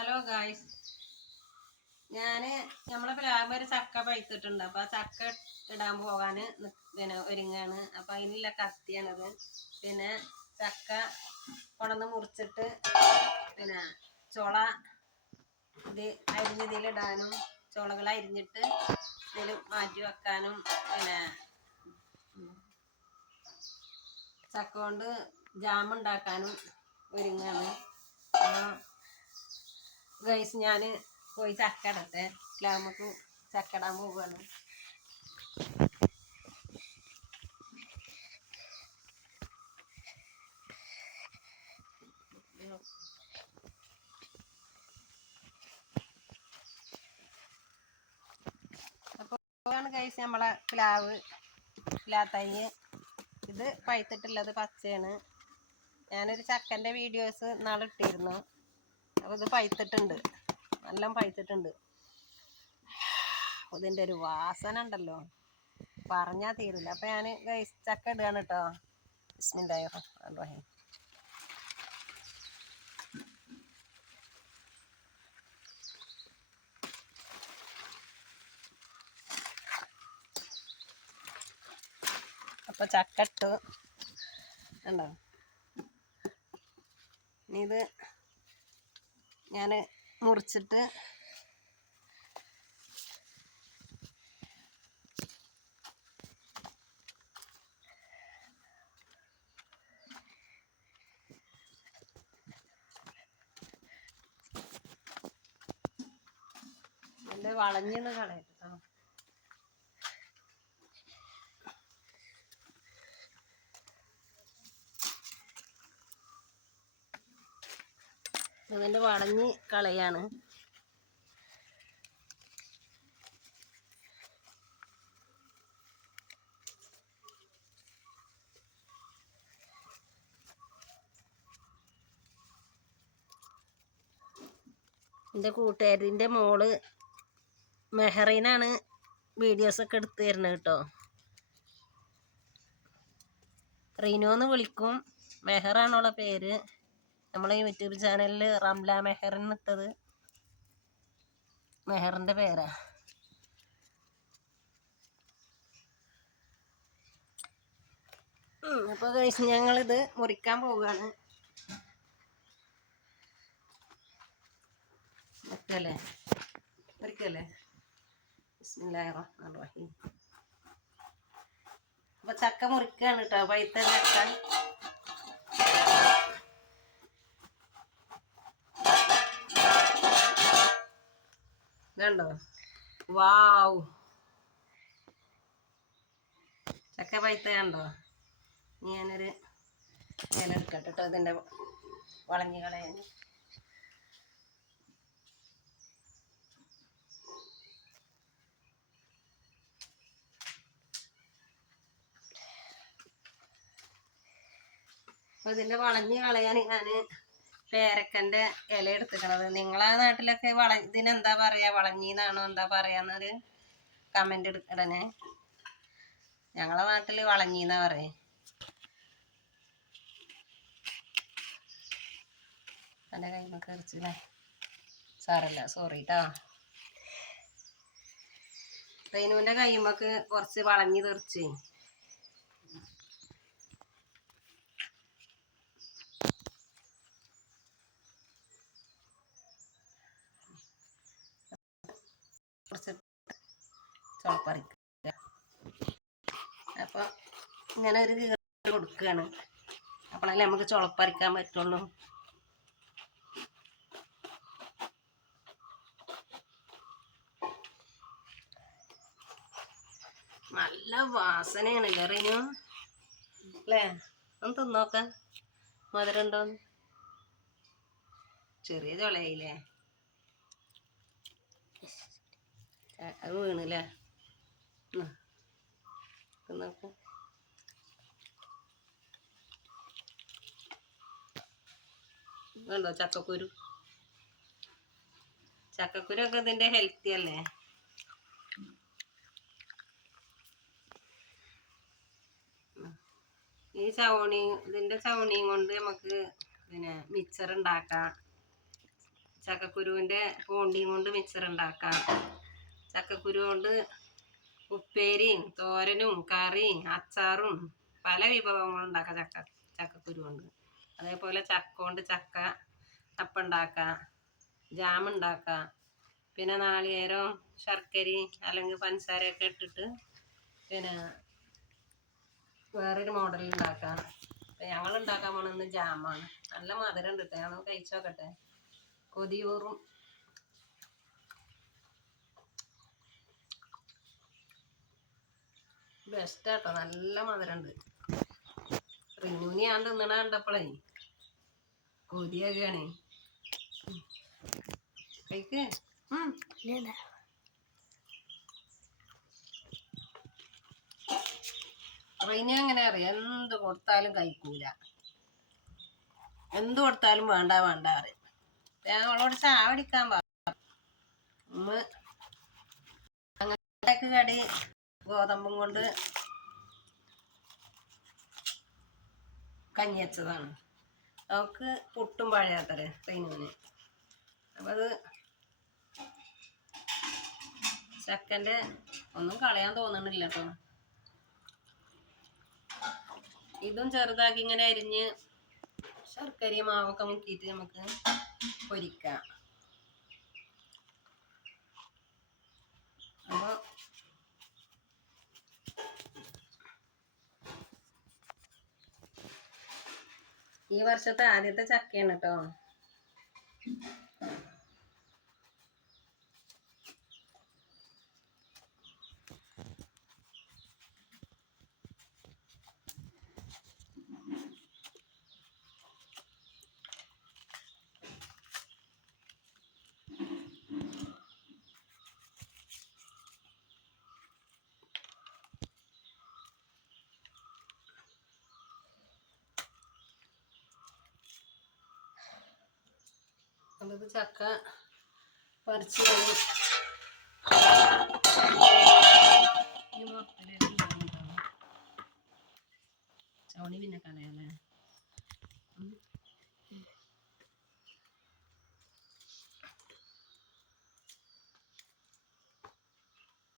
Hello guys, നമ്മളെ പ്ലാവിൽ ഒരു ചക്ക പഴുത്തിട്ടുണ്ട്. അപ്പോൾ ആ ചക്ക ഇടാൻ പോകാൻ ഒരുങ്ങാണ്. അപ്പോൾ അതിനുള്ള കത്തിയാണത്. പിന്നെ ചക്ക കൊണ്ടുവന്ന് മുറിച്ചിട്ട് ചുള ഇത് അരിഞ്ഞതിലിടാനും ചുളകൾ അരിഞ്ഞിട്ട് ഇതിൽ മാറ്റി വെക്കാനും ചക്ക കൊണ്ട് ജാമുണ്ടാക്കാനും ഒരുങ്ങാണ്. ഗൈസ്, ഞാൻ പോയി ചക്ക ഇടട്ടെ. നമുക്ക് ചക്ക ഇടാൻ പോവുകയാണ്. അപ്പോൾ ഗൈസ്, നമ്മളെ തൈ ഇത് പഴുത്തിട്ടുള്ളത് പച്ചയാണ്. ഞാനൊരു ചക്കൻ്റെ വീഡിയോസ് നാളെ ഇട്ടിരുന്നു. അപ്പോൾ ഇത് പഴുത്തിട്ടുണ്ട്, നല്ല പഴുത്തിട്ടുണ്ട്. ഇതിൻ്റെ ഒരു വാസന ഉണ്ടല്ലോ, പറഞ്ഞാൽ തീരില്ല. അപ്പോൾ ഞാൻ ഗൈസ് ചക്ക ഇടുകയാണ് കേട്ടോ. ബിസ്മില്ലാഹിർ റഹ്മാനിർ റഹീം. അപ്പോൾ ചക്ക ഇട്ടു ഉണ്ടോ. ഇനി ഇത് ഞാൻ മുറിച്ചിട്ട് എൻ്റെ വളഞ്ഞെന്ന് കളയട്ടോ. അതിൻ്റെ വളഞ്ഞ് കളയാണ്. എൻ്റെ കൂട്ടുകാരിൻ്റെ മോള് മെഹറീനാണ് വീഡിയോസൊക്കെ എടുത്ത് തരുന്നത് കേട്ടോ. റീനു എന്ന് വിളിക്കും, മെഹറാണുള്ള പേര്. നമ്മളെ യൂട്യൂബ് ചാനലിൽ റംല മെഹറിന് ഇട്ടത് മെഹറിൻ്റെ പേരാ. അപ്പോൾ ഗൈസ്, ഞങ്ങളിത് മുറിക്കാൻ പോവുകയാണ്. മുറിക്കല്ലേ. ബിസ്മില്ലാഹിർ റഹ്മാനിർ റഹീം. അപ്പോൾ ചക്ക മുറിക്കുകയാണ് കേട്ടോ, പഴുത്ത ചക്ക. ഇതുണ്ടോ, വാവ്, ചക്ക പഴുത്ത കണ്ടോ. ഞാനൊരു ഇല എടുക്കട്ടെ കേട്ടോ, ഇതിൻ്റെ വളഞ്ഞ് കളയാൻ. അപ്പോൾ ഇതിൻ്റെ വളഞ്ഞ് കളയാൻ ഞാൻ പേരക്കൻ്റെ ഇല എടുത്തിക്കണത്. നിങ്ങളെ നാട്ടിലൊക്കെ ഇതിനെന്താ പറയുക, വളഞ്ഞീന്നാണോ എന്താ പറയാന്നൊരു കമൻ്റ് ഇടണേ. ഞങ്ങളെ നാട്ടിൽ വളഞ്ഞീന്നാ പറയേ. എൻ്റെ കൈമ കറിച്ചില്ലേ, സാരല്ല, സോറി കേട്ടോ. റൈനുവിൻ്റെ കൈമക്ക് കുറച്ച് വളഞ്ഞ് തെറിച്ച്. കുറച്ച് ചുളപ്പറിക്കുക. അപ്പോൾ ഇങ്ങനെ ഒരു കീറി കൊടുക്കുകയാണ്. അപ്പോഴല്ലേ നമുക്ക് ചുളപ്പറിക്കാൻ പറ്റുള്ളൂ. നല്ല വാസനയാണല്ലേ റീനു, അല്ലേ? ഒന്ന് തിന്നോക്കാം, മധുരം ഉണ്ടോന്ന്. ചെറിയ ചുളയില്ലേ, അത് വീണില്ലേ. തിന്നോക്ക. ഇതുണ്ടോ ചക്കക്കുരു. ചക്കക്കുരു ഒക്കെ ഇതിൻ്റെ ഹെൽത്തി അല്ലേ. ഈ ഇതിൻ്റെ ചവണിയും കൊണ്ട് നമുക്ക് മിക്സർ ഉണ്ടാക്കാം. ചക്കക്കുരുവിൻ്റെ പോണ്ടിയും കൊണ്ട് മിക്സർ ഉണ്ടാക്കാം. ചക്കക്കുരു കൊണ്ട് ഉപ്പേരിയും തോരനും കറിയും അച്ചാറും പല വിഭവങ്ങളും ഉണ്ടാക്കാം ചക്കക്കുരു കൊണ്ട്. അതേപോലെ ചക്ക കൊണ്ട് ചക്ക അപ്പം ഉണ്ടാക്കാം, ജാം ഉണ്ടാക്കാം. പിന്നെ നാളികേരം ശർക്കരയും അല്ലെങ്കിൽ പഞ്ചസാരയൊക്കെ ഇട്ടിട്ട് പിന്നെ വേറൊരു മോഡൽ ഉണ്ടാക്കാം. ഞങ്ങൾ ഉണ്ടാക്കാൻ പോണെന്ന് ജാമാണ്. നല്ല മധുരം ഉണ്ട്. ഞങ്ങൾ കഴിച്ചു നോക്കട്ടെ. കൊതിയൂറും. ബെസ്റ്റാട്ടോ, നല്ല മധുരമുണ്ട്. റിന്നൂനി ഞാൻ തിന്നണ കണ്ടപ്പോളേ കൊതിയൊക്കെയാണ്. കഴിക്ക്. റിനു എങ്ങനെ അറിയാം? എന്ത് കൊടുത്താലും കഴിക്കൂല. എന്ത് കൊടുത്താലും വേണ്ട വേണ്ട അറിയാം. ഞങ്ങളോട് ചായ പിടിക്കാൻ അങ്ങനത്തെ കടി ഗോതമ്പും കൊണ്ട് കഞ്ഞി വെച്ചതാണ്. അവൾക്ക് പുട്ടും പഴയാത്തരെ റിനുവിന്. അപ്പം അത് ചക്കൻ്റെ ഒന്നും കളയാൻ തോന്നണില്ല കേട്ടോ. ഇതും ചെറുതാക്കി ഇങ്ങനെ അരിഞ്ഞ് ശർക്കരയും മാവൊക്കെ മുക്കിയിട്ട് നമുക്ക് പൊരിക്കാം. അപ്പോൾ ഈ വർഷത്തെ ആദ്യത്തെ ചക്കയാണ് കേട്ടോ. അത് ചക്ക പറിച്ച് ചവണി പിന്നെ കളയാല്ലേ.